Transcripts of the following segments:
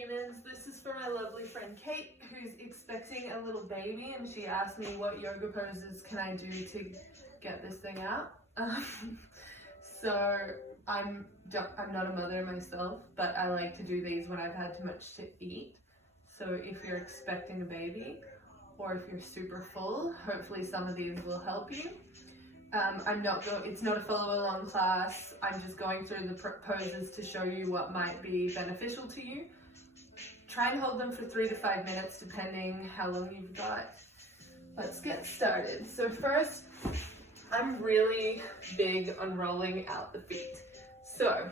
humans. This is for my lovely friend Kate, who's expecting a little baby, and she asked me what yoga poses can I do to get this thing out. So I'm not a mother myself, but I like to do these when I've had too much to eat. So if you're expecting a baby, or if you're super full, hopefully some of these will help you. It's not a follow along class. I'm just going through the poses to show you what might be beneficial to you. Try and hold them for 3 to 5 minutes depending how long you've got. Let's get started. So first, I'm really big on rolling out the feet. So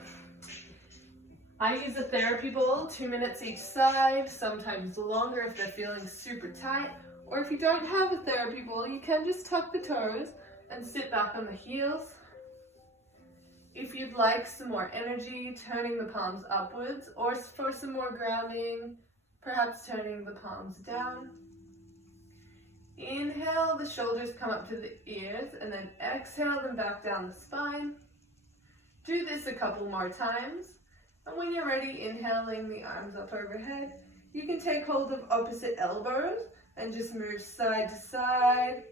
I use a therapy ball, 2 minutes each side, sometimes longer if they're feeling super tight. Or if you don't have a therapy ball, you can just tuck the toes and sit back on the heels. If you'd like some more energy, turning the palms upwards, or for some more grounding, perhaps turning the palms down. Inhale, the shoulders come up to the ears, and then exhale them back down the spine. Do this a couple more times. And when you're ready, inhaling the arms up overhead, you can take hold of opposite elbows and just move side to side,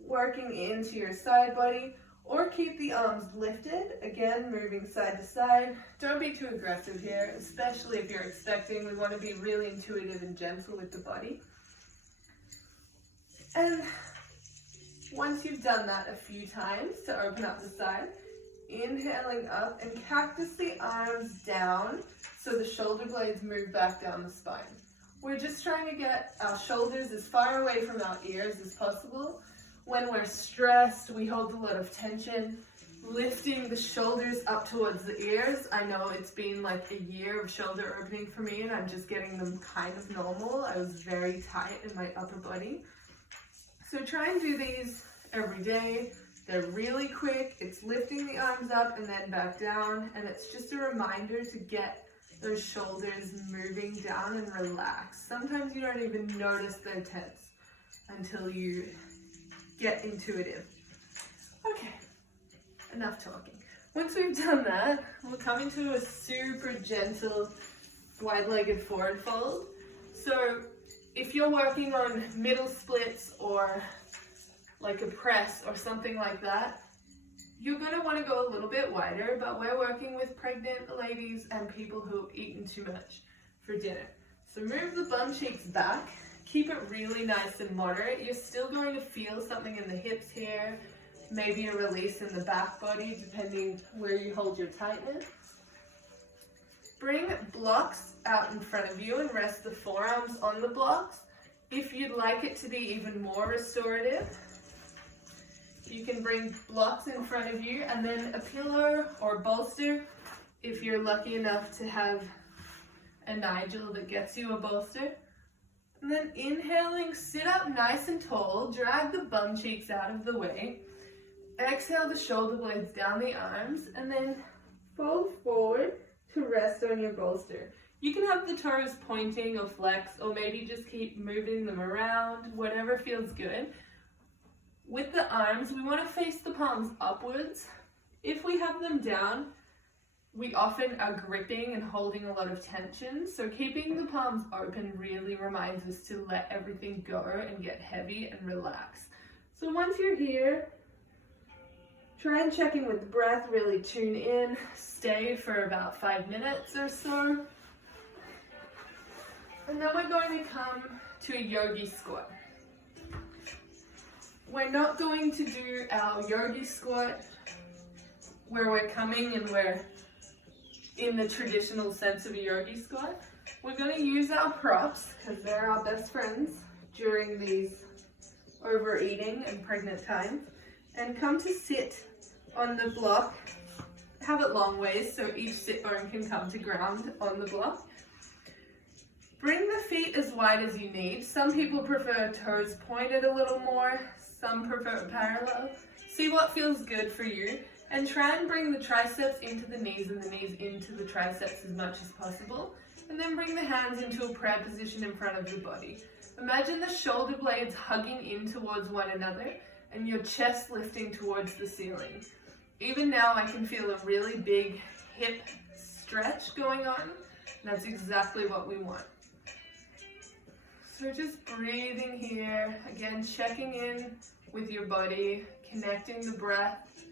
working into your side body, or keep the arms lifted, again, moving side to side. Don't be too aggressive here, especially if you're expecting. We want to be really intuitive and gentle with the body. And once you've done that a few times to open up the side, inhaling up and cactus the arms down so the shoulder blades move back down the spine. We're just trying to get our shoulders as far away from our ears as possible. When we're stressed, we hold a lot of tension, lifting the shoulders up towards the ears. I know it's been like a year of shoulder opening for me, and I'm just getting them kind of normal. I was very tight in my upper body. So try and do these every day. They're really quick. It's lifting the arms up and then back down, and it's just a reminder to get those shoulders moving down and relax. Sometimes you don't even notice they're tense until you get intuitive. Okay, enough talking. Once we've done that, we'll come into a super gentle wide-legged forward fold. So if you're working on middle splits or like a press or something like that, you're going to want to go a little bit wider, but we're working with pregnant ladies and people who've eaten too much for dinner. So move the bum cheeks back. Keep it really nice and moderate. You're still going to feel something in the hips here, maybe a release in the back body, depending where you hold your tightness. Bring blocks out in front of you and rest the forearms on the blocks. If you'd like it to be even more restorative, you can bring blocks in front of you and then a pillow or bolster if you're lucky enough to have a Nigel that gets you a bolster. And then inhaling, sit up nice and tall, drag the bum cheeks out of the way. Exhale the shoulder blades down the arms, and then fold forward to rest on your bolster. You can have the toes pointing or flex, or maybe just keep moving them around, whatever feels good. With the arms, we want to face the palms upwards. If we have them down, we often are gripping and holding a lot of tension. So keeping the palms open really reminds us to let everything go and get heavy and relax. So once you're here, try and check in with the breath, really tune in. Stay for about 5 minutes or so. And then we're going to come to a yogi squat. We're not going to do our yogi squat where we're coming and we're in the traditional sense of a yogi squat. We're going to use our props because they're our best friends during these overeating and pregnant times, and come to sit on the block. Have it long ways so each sit bone can come to ground on the block. Bring the feet as wide as you need. Some people prefer toes pointed a little more, some prefer parallel. See what feels good for you, and try and bring the triceps into the knees and the knees into the triceps as much as possible. And then bring the hands into a prayer position in front of your body. Imagine the shoulder blades hugging in towards one another and your chest lifting towards the ceiling. Even now I can feel a really big hip stretch going on. And that's exactly what we want. So just breathing here, again, checking in with your body, connecting the breath.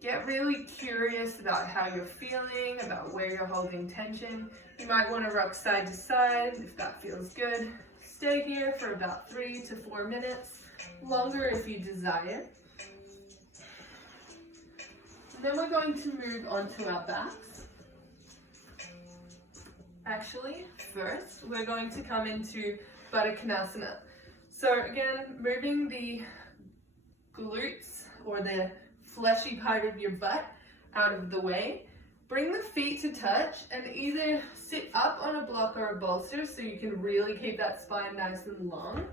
Get really curious about how you're feeling, about where you're holding tension. You might want to rock side to side if that feels good. Stay here for about 3 to 4 minutes, longer if you desire. And then we're going to move onto our backs. Actually, first, we're going to come into Baddha Konasana. So again, moving the glutes or the fleshy part of your butt out of the way. Bring the feet to touch and either sit up on a block or a bolster so you can really keep that spine nice and long.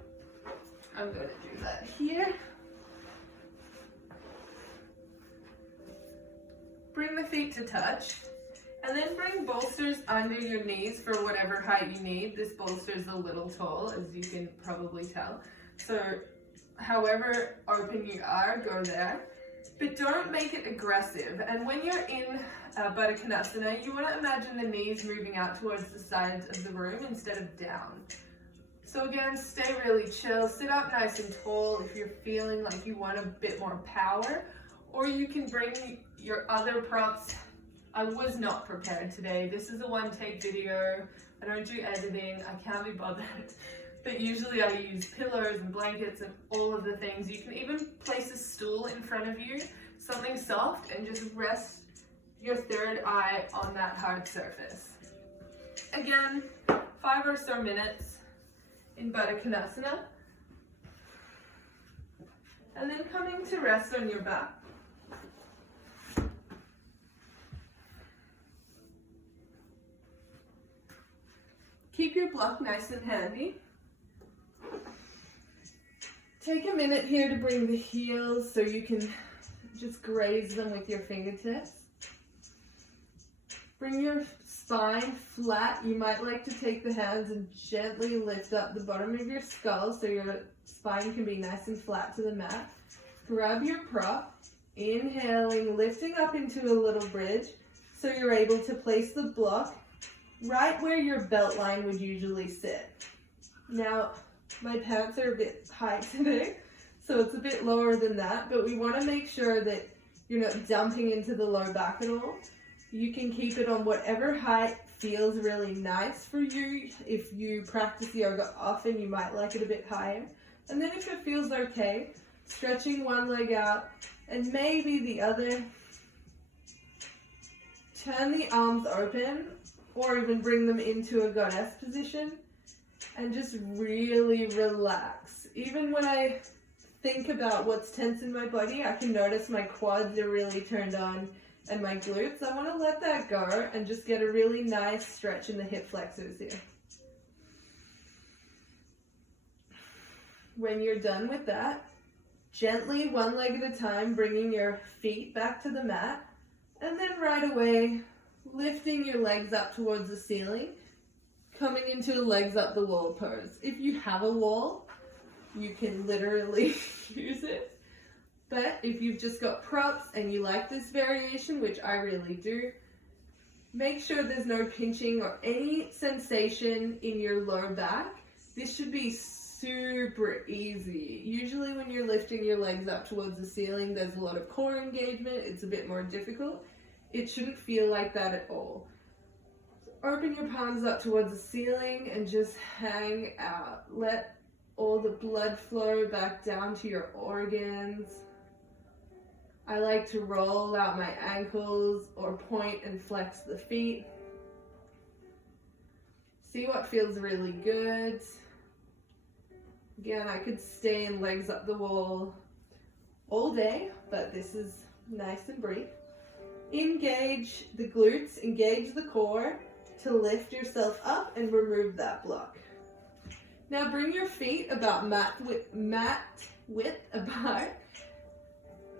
I'm going to do that here. Bring the feet to touch and then bring bolsters under your knees for whatever height you need. This bolster is a little tall, as you can probably tell. So however open you are, go there. But don't make it aggressive. And when you're in Baddha Konasana, you want to imagine the knees moving out towards the sides of the room instead of down. So again, stay really chill. Sit up nice and tall if you're feeling like you want a bit more power. Or you can bring your other props. I was not prepared today. This is a one-take video. I don't do editing. I can't be bothered. But usually I use pillows and blankets and all of the things. You can even place a stool in front of you, something soft, and just rest your third eye on that hard surface. Again, 5 or so minutes in Baddha Konasana. And then coming to rest on your back. Keep your block nice and handy. Take a minute here to bring the heels so you can just graze them with your fingertips. Bring your spine flat. You might like to take the hands and gently lift up the bottom of your skull so your spine can be nice and flat to the mat. Grab your prop, inhaling, lifting up into a little bridge so you're able to place the block right where your belt line would usually sit. Now, my pants are a bit high today, so it's a bit lower than that, but we want to make sure that you're not dumping into the low back at all. You can keep it on whatever height feels really nice for you. If you practice yoga often, you might like it a bit higher. And then if it feels okay, stretching one leg out and maybe the other. Turn the arms open or even bring them into a goddess position. And just really relax. Even when I think about what's tense in my body, I can notice my quads are really turned on and my glutes. I want to let that go and just get a really nice stretch in the hip flexors here. When you're done with that, gently, one leg at a time, bringing your feet back to the mat. And then right away, lifting your legs up towards the ceiling. Coming into a legs up the wall pose. If you have a wall, you can literally use it. But if you've just got props and you like this variation, which I really do, make sure there's no pinching or any sensation in your lower back. This should be super easy. Usually when you're lifting your legs up towards the ceiling, there's a lot of core engagement. It's a bit more difficult. It shouldn't feel like that at all. Open your palms up towards the ceiling and just hang out. Let all the blood flow back down to your organs. I like to roll out my ankles or point and flex the feet. See what feels really good. Again, I could stay in legs up the wall all day, but this is nice and brief. Engage the glutes, engage the core to lift yourself up and remove that block. Now bring your feet about mat width apart.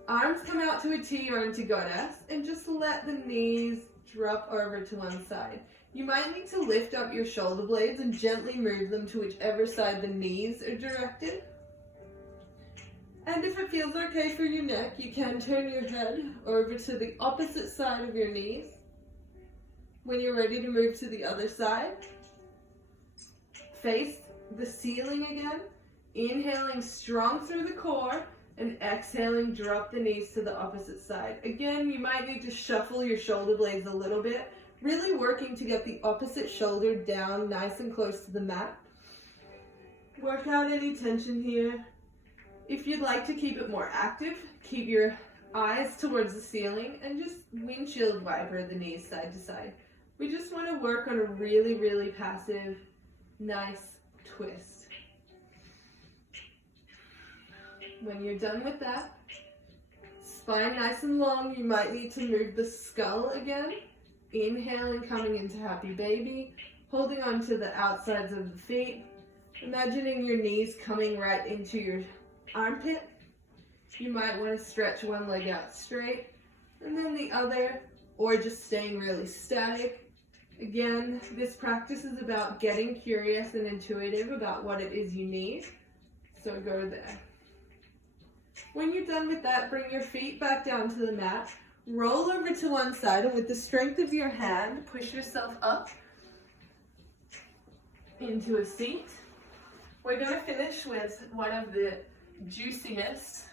Arms come out to a T or into goddess and just let the knees drop over to one side. You might need to lift up your shoulder blades and gently move them to whichever side the knees are directed. And if it feels okay for your neck, you can turn your head over to the opposite side of your knees. When you're ready to move to the other side, face the ceiling again, inhaling strong through the core and exhaling, drop the knees to the opposite side. Again, you might need to shuffle your shoulder blades a little bit, really working to get the opposite shoulder down nice and close to the mat. Work out any tension here. If you'd like to keep it more active, keep your eyes towards the ceiling and just windshield wiper the knees side to side. We just want to work on a really, really passive, nice twist. When you're done with that, spine nice and long, you might need to move the skull again. Inhaling, coming into happy baby, holding on to the outsides of the feet, imagining your knees coming right into your armpit. You might want to stretch one leg out straight and then the other, or just staying really static. Again, this practice is about getting curious and intuitive about what it is you need. So go there. When you're done with that, bring your feet back down to the mat. Roll over to one side and with the strength of your hand, push yourself up into a seat. We're going to finish with one of the juiciest,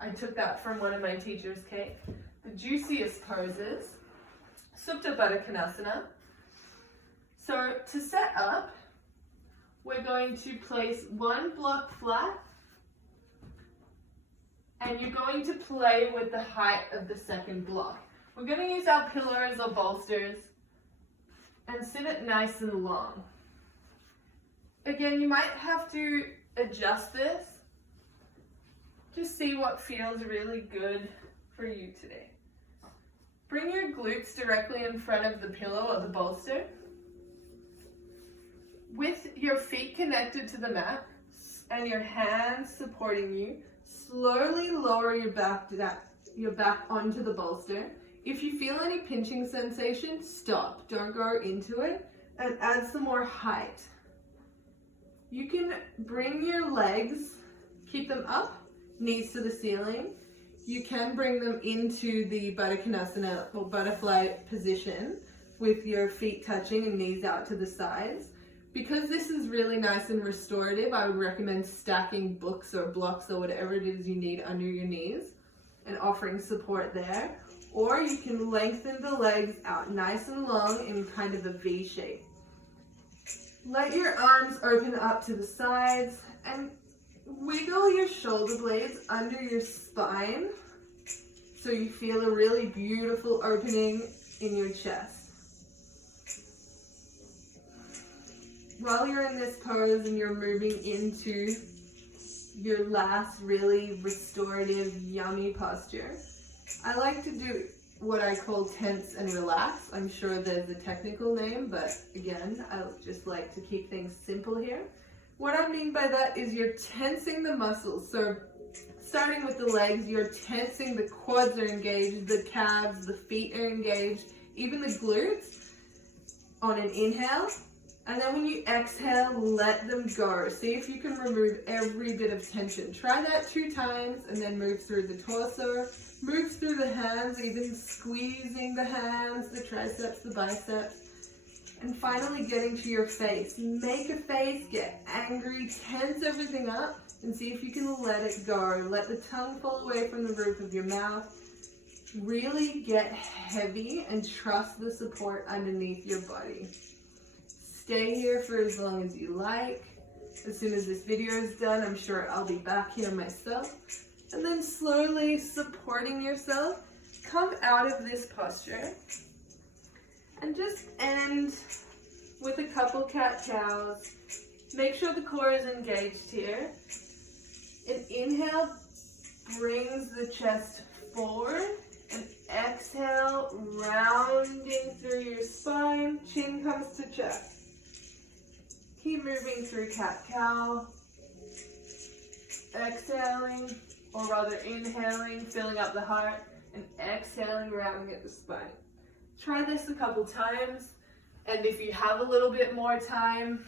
I took that from one of my teachers, Kate, the juiciest poses, Supta Baddha Konasana. So to set up, we're going to place one block flat and you're going to play with the height of the second block. We're going to use our pillows or bolsters and sit it nice and long. Again, you might have to adjust this. Just see what feels really good for you today. Bring your glutes directly in front of the pillow or the bolster. With your feet connected to the mat and your hands supporting you, slowly lower your back onto the bolster. If you feel any pinching sensation, stop. Don't go into it and add some more height. You can bring your legs, keep them up, knees to the ceiling. You can bring them into the Baddha Konasana or butterfly position with your feet touching and knees out to the sides. Because this is really nice and restorative, I would recommend stacking books or blocks or whatever it is you need under your knees and offering support there. Or you can lengthen the legs out nice and long in kind of a V shape. Let your arms open up to the sides and wiggle your shoulder blades under your spine so you feel a really beautiful opening in your chest. While you're in this pose and you're moving into your last really restorative, yummy posture, I like to do what I call tense and relax. I'm sure there's a technical name, but again, I just like to keep things simple here. What I mean by that is you're tensing the muscles. So starting with the legs, you're tensing, the quads are engaged, the calves, the feet are engaged, even the glutes on an inhale. And then when you exhale, let them go. See if you can remove every bit of tension. Try that 2 times and then move through the torso. Move through the hands, even squeezing the hands, the triceps, the biceps. And finally getting to your face. Make a face, get angry, tense everything up, and see if you can let it go. Let the tongue fall away from the roof of your mouth. Really get heavy and trust the support underneath your body. Stay here for as long as you like. As soon as this video is done, I'm sure I'll be back here myself. And then slowly supporting yourself, come out of this posture and just end with a couple cat-cows. Make sure the core is engaged here. An inhale brings the chest forward, and exhale, rounding through your spine, chin comes to chest. Keep moving through cat-cow, exhaling, or rather inhaling, filling up the heart, and exhaling, rounding at the spine. Try this a couple times, and if you have a little bit more time,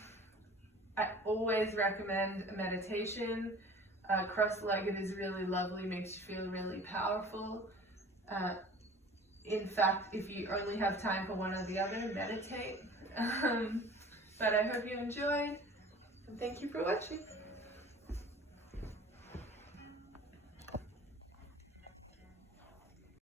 I always recommend a meditation. Cross-legged is really lovely, makes you feel really powerful. In fact, if you only have time for one or the other, meditate. But I hope you enjoyed, and thank you for watching.